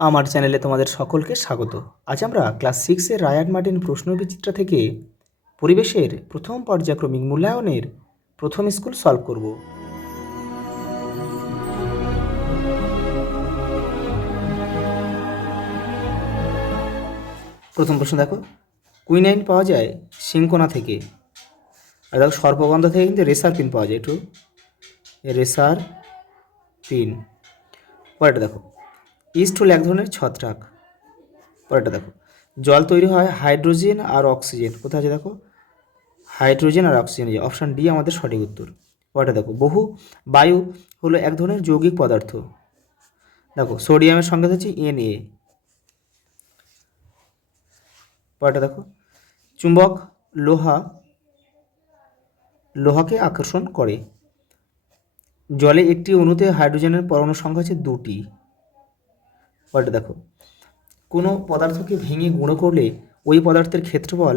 আমার চ্যানেলে তোমাদের সকলকে স্বাগত। আজ আমরা ক্লাস 6-এর রায়ান মার্টিন প্রশ্নবিচিত্রা থেকে পরিবেশের প্রথম পর্যায়ক্রমিক মূল্যায়নের প্রথম স্কুল সলভ করব। প্রথম প্রশ্ন দেখো, কুইনাইন পাওয়া যায় সিংকোনা থেকে। আর দেখো সর্পগন্ধ থেকে কিন্তু রেসার পিন পাওয়া যায়, একটু রেসার পিন। পরেরটা দেখো, ইস্ট হল এক ধরনের ছত্রাক। পরেরটা দেখো, জল তৈরি হয় হাইড্রোজেন আর অক্সিজেন। কোথায় আছে দেখো, হাইড্রোজেন আর অক্সিজেন। অপশান ডি আমাদের সঠিক উত্তর। পরেরটা দেখো, বহু বায়ু হলো এক ধরনের যৌগিক পদার্থ। দেখো সোডিয়ামের সংকেত হচ্ছে Na। পরেরটা দেখো, চুম্বক লোহাকে আকর্ষণ করে। জলে একটি অণুতে হাইড্রোজেনের পরমাণু সংখ্যা হচ্ছে 2টি। পরেরটা দেখো, কোনো পদার্থকে ভেঙে গুঁড়ো করলে ওই পদার্থের ক্ষেত্রফল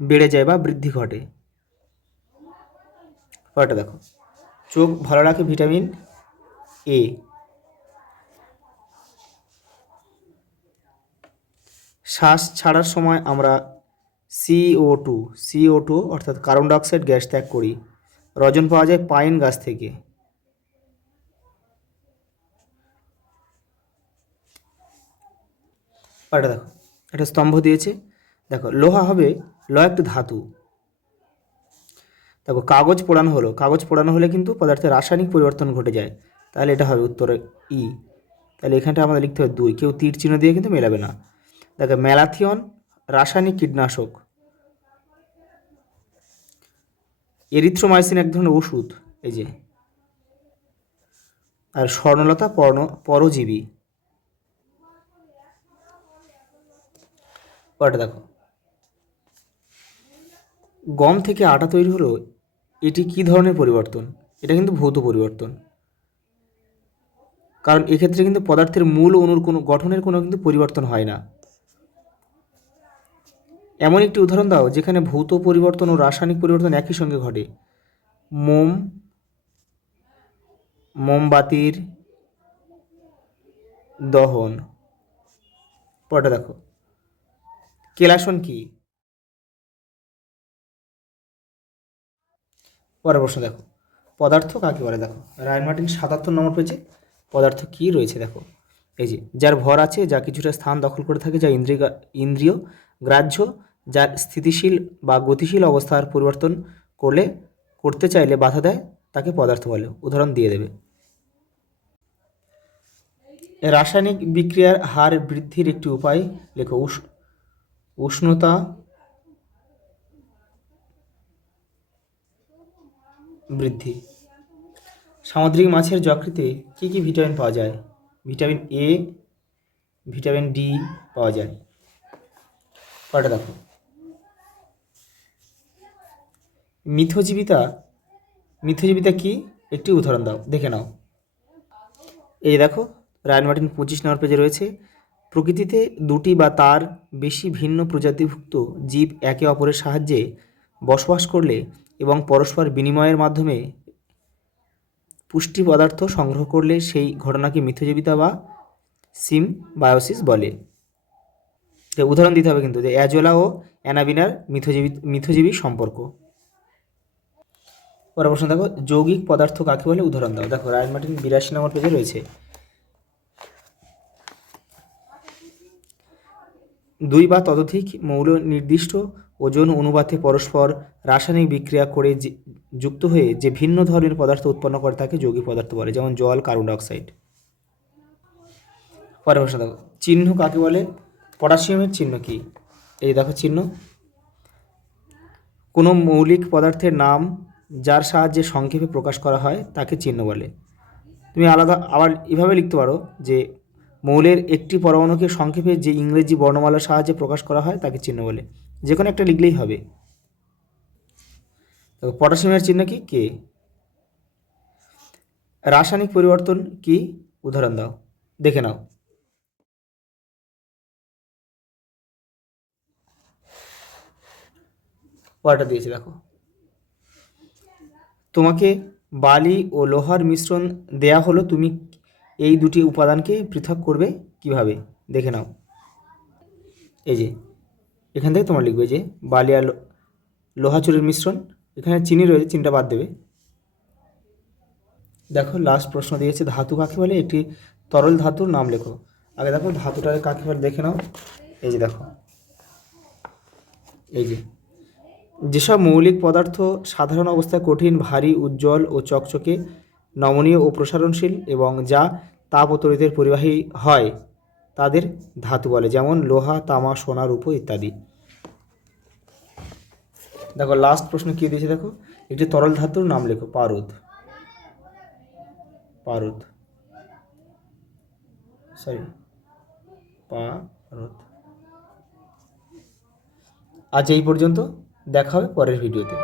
বেড়ে যায় বা বৃদ্ধি ঘটে। পরেরটা দেখো, চোখ ভালো রাখে ভিটামিন A। শ্বাস ছাড়ার সময় আমরা CO2 অর্থাৎ কার্বন ডাইঅক্সাইড গ্যাস ত্যাগ করি। রজন পাওয়া যায় পাইন গাছ থেকে। এটা দেখো, একটা স্তম্ভ দিয়েছে। দেখো লোহা একটি ধাতু। দেখো কাগজ পোড়ানো হলে কিন্তু পদার্থের রাসায়নিক পরিবর্তন ঘটে যায়, তাহলে এটা হবে উত্তরে ই। তাহলে এখানটা আমাদের লিখতে হবে 2, কেউ তীর চিহ্ন দিয়ে কিন্তু মেলাবে না। দেখো ম্যালাথিয়ন রাসায়নিক কীটনাশক। এরিথ্রোমাইসিন এক ধরনের ওষুধ, এই যে। আর স্বর্ণলতা পরজীবী। পরেরটা দেখো, গম থেকে আটা তৈরি হলো, এটি কী ধরনের পরিবর্তন? এটা কিন্তু ভৌত পরিবর্তন, কারণ এক্ষেত্রে কিন্তু পদার্থের মূল অণুর কোনো গঠনের কোনো কিন্তু পরিবর্তন হয় না। এমন একটি উদাহরণ দাও যেখানে ভৌত পরিবর্তন ও রাসায়নিক পরিবর্তন একই সঙ্গে ঘটে। মোমবাতির দহন। পরেরটা দেখো, কেলাসন কি? পরের প্রশ্ন দেখো, পদার্থ কাকে বলে? দেখো রায়ান মার্টিন 77 নম্বর পেজে পদার্থ কি রয়েছে দেখো, এই যে যার ভর আছে, যা কিছুটা স্থান দখল করে থাকে, যা ইন্দ্রিয় গ্রাহ্য, যার স্থিতিশীল বা গতিশীল অবস্থার পরিবর্তন করতে চাইলে বাধা দেয়, তাকে পদার্থ বলে। উদাহরণ দিয়ে দেবে। রাসায়নিক বিক্রিয়ার হার বৃদ্ধির একটি উপায় লেখো। উষ্ণতা বৃদ্ধি। সামুদ্রিক মাছের যকৃতে কী কী ভিটামিন পাওয়া যায়? ভিটামিন A, ভিটামিন D পাওয়া যায়। পরেরটা দেখো, মিথজীবিতা কি? একটি উদাহরণ দাও, দেখে নাও। এই দেখো রায়ান মার্টিন 25 নম্বর পেজে রয়েছে। প্রকৃতিতে 2টি বা তার বেশি ভিন্ন প্রজাতিভুক্ত জীব একে অপরের সাহায্যে বসবাস করলে এবং পরস্পর বিনিময়ের মাধ্যমে পুষ্টি পদার্থ সংগ্রহ করলে সেই ঘটনাকে মিথজীবিতা বা সিম্বায়োসিস বলে। উদাহরণ দিতে হবে কিন্তু, যে অ্যাজোলা ও অ্যানাবিনার মিথজীবী সম্পর্ক। পরের প্রশ্ন দেখো, যৌগিক পদার্থ কাকে বলে? উদাহরণ দাও। দেখো রায়ান মার্টিন 82 নম্বর পেজে রয়েছে। 2 বা ততোধিক মৌল নির্দিষ্ট ওজন অনুপাতে পরস্পর রাসায়নিক বিক্রিয়া করে যুক্ত হয়ে যে ভিন্ন ধরনের পদার্থ উৎপন্ন করে তাকে যৌগিক পদার্থ বলে, যেমন জল, কার্বন ডাইঅক্সাইড। পরের প্রশ্ন দেখো, চিহ্ন কাকে বলে? পটাশিয়ামের চিহ্ন কি? এই দেখো চিহ্ন। কোনো মৌলিক পদার্থের নাম যার সাহায্যে সংক্ষেপে প্রকাশ করা হয় তাকে চিহ্ন বলে। তুমি আলাদা আবার এভাবে লিখতে পারো যে মৌলের একটি পরমাণুকে সংক্ষেপে যে ইংরেজি বর্ণমালার সাহায্যে প্রকাশ করা হয় তাকে চিহ্ন বলে। যে কোনো একটা লিখলেই হবে। দেখো পটাশিয়ামের চিহ্ন কি? কে। রাসায়নিক পরিবর্তন কি? উদাহরণ দাও, দেখে নাও। পরেরটা দিয়েছে দেখো, তোমাকে বালি ও লোহার মিশ্রণ দেয়া হলো, তুমি এই দুটি উপাদানকে পৃথক করবে কিভাবে দেখে নাও। এই যে এখান থেকে তোমরা লিখবে যে বালি আর লোহা চুরির মিশ্রণ, এখানে চিনি রয়েছে, চিনিটা বাদ দেবে। দেখো লাস্ট প্রশ্ন দিয়েছে ধাতু কাকে বলে, একটি তরল ধাতুর নাম লেখো। আগে দেখো ধাতুটা কাকে বলে দেখে নাও। এই যে দেখো, এই যে যেসব মৌলিক পদার্থ সাধারণ অবস্থায় কঠিন, ভারী, উজ্জ্বল ও চকচকে, নমনীয় ও প্রসারণশীল এবং যা তাপ ও তড়িতের পরিবাহী হয় তাদের ধাতু বলে, যেমন লোহা, তামা, সোনা, রূপো ইত্যাদি। দেখো লাস্ট প্রশ্ন কী দিয়েছে দেখো, একটি তরল ধাতুর নাম লেখো। পারদ, পারদ, সরি পারদ। আজ এই পর্যন্ত, দেখা হবে পরের ভিডিওতে।